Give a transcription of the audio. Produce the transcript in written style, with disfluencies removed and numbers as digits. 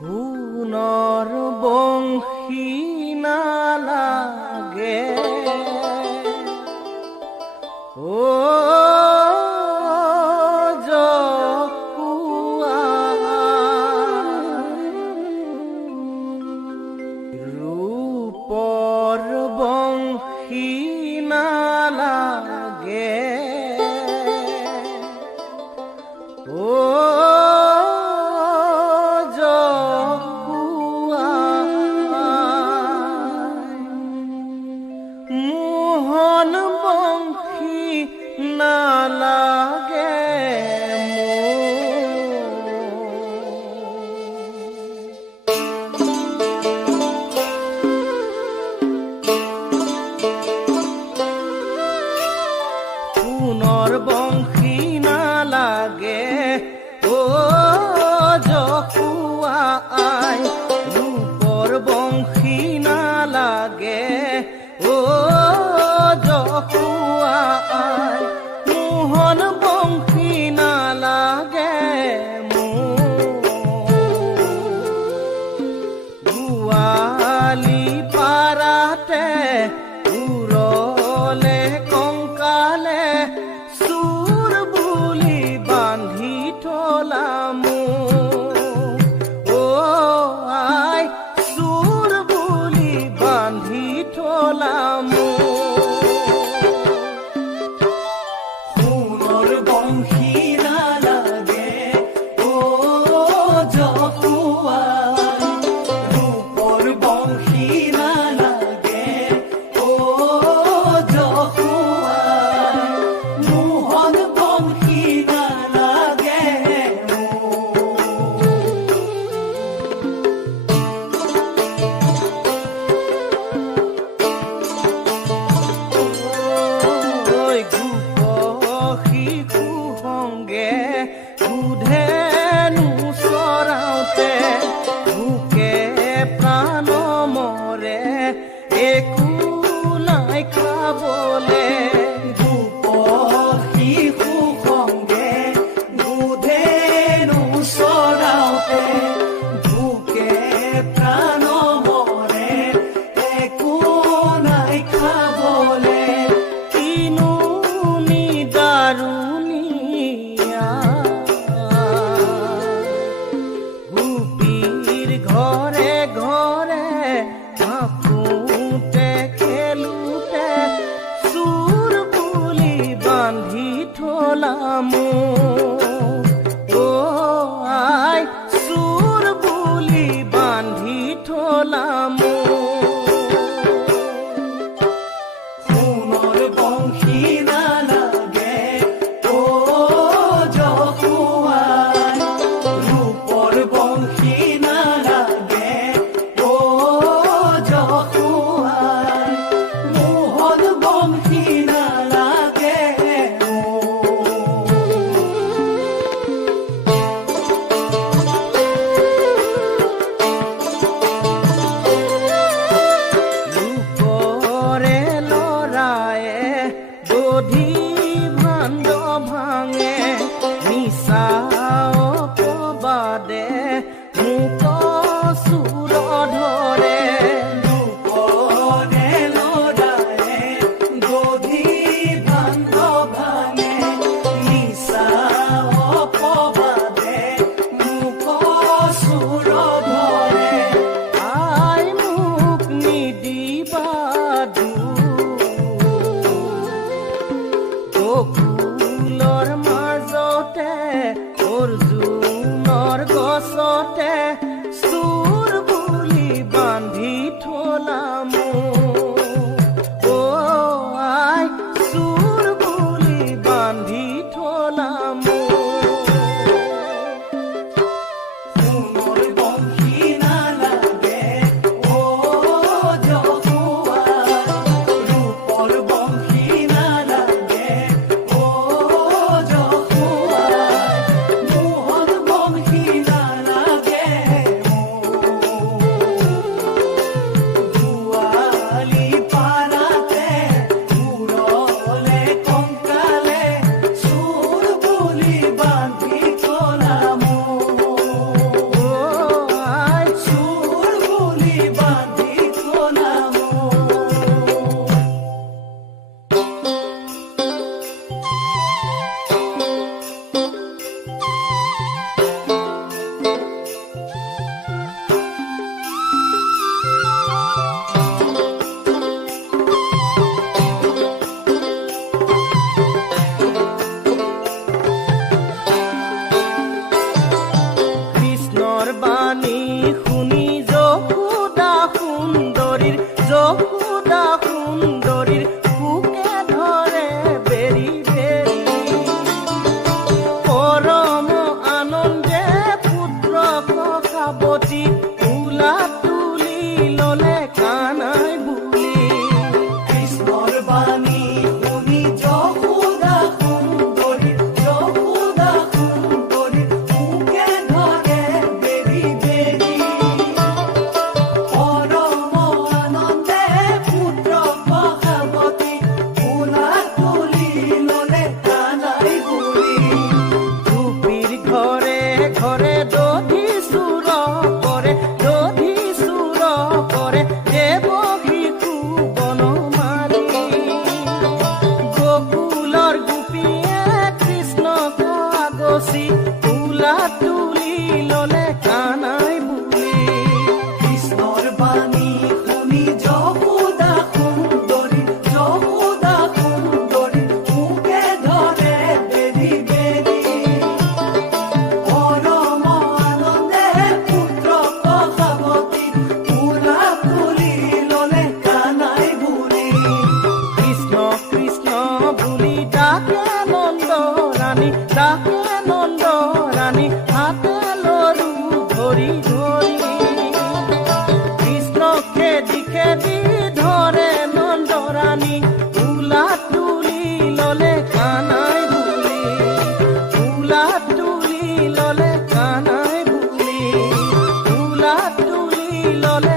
সোণৰ বংশী নালাগে ও জকুৱা ৰূপৰ বংশী নালাগে ও মোহন বংশী নালাগে সোণৰ বংশী নালাগে ও জকুৱা আই ৰূপৰ বংশী নালাগে ও জকুৱা আই মোহন বংশী নালাগে গোৱালি পাৰাতে উৰলে কংকালে চুৰ বুলি বান্ধি থলা ও আই চুৰ বুলি বান্ধি থলা সোণৰ বংশী নালাগে ও জকুৱা ৰূপৰ বংশী নালাগে ও জকুৱা মোহন বংশী নালাগে শিশু সংগে দুধেনু চৰাওতে ভোকে প্ৰাণ মৰে একো নাই খাবলে শিশু সংগে দুধেনু চৰাওতে ভোকে প্ৰাণ মৰে একো নাই খাবলে কিনো দাৰুণীয়া গোপীৰ ঘৰে ঘৰে থাকোঁতে খেলোঁতে চুৰ বুলি বান্ধি থলা ও আই চুৰ বুলি বান্ধি থলা সোণৰ বংশী নালাগে ও জকুৱা ৰূপৰ বংশী নালাগে ও জকুৱা মোহন বংশী নালাগে লোকৰে লৰায়ে দধি ভাণ্ড ভাঙে নিচা অপবাদে মোক চুৰ ধৰে লোকৰে লৰায়ে দধি ভাণ্ড ভাঙে নিচা অপবাদে মোক চুৰ ধৰে আই মোক নিদিবা গকুলৰ মাজতে অৰ্জুনৰ গছতে চুৰ বুলি বান্ধি থলা ও আই চুৰ বুলি বান্ধি থলা সোণৰ বংশী নালাগে ও জকুৱা ৰূপৰ বংশী নালাগে ও জকুৱা মোহন বংশী নালাগে সাৱতী তুলা তুলি ললে কানাই বুলি কৃষ্ণৰ বাণী শুনি যশোদা সুন্দৰী মোকে ধৰে বেৰি বেৰি পৰম আনন্দে পুত্ৰ সাৱতী তুলা তুলি ললে কানাই বুলি গোপীৰ ঘৰে ঘৰে দধি চুৰ কৰে দেৱকীকো বনমালী গোকুলৰ গোপীয়ে কৃষ্ণক আগচি তুলা তুলি ললে কানাই বুলি কৃষ্ণৰ বাণী শুনি যশোদা সুন্দৰী মোকে ধৰে বেৰি বেৰি পৰম আনন্দে পুত্ৰ সাৱতী তুলা তুলি ললে কানাই বুলি কৃষ্ণ কৃষ্ণ বুলি ডাকে নন্দৰাণী হাতে লৰু ধৰি ধৰি কৃষ্ণক খেদি খেদি ধৰে নন্দৰাণী তুলা তুলি ললে কানাই বুলি তুলা তুলি ললে কানাই বুলি তুলা তুলি ললে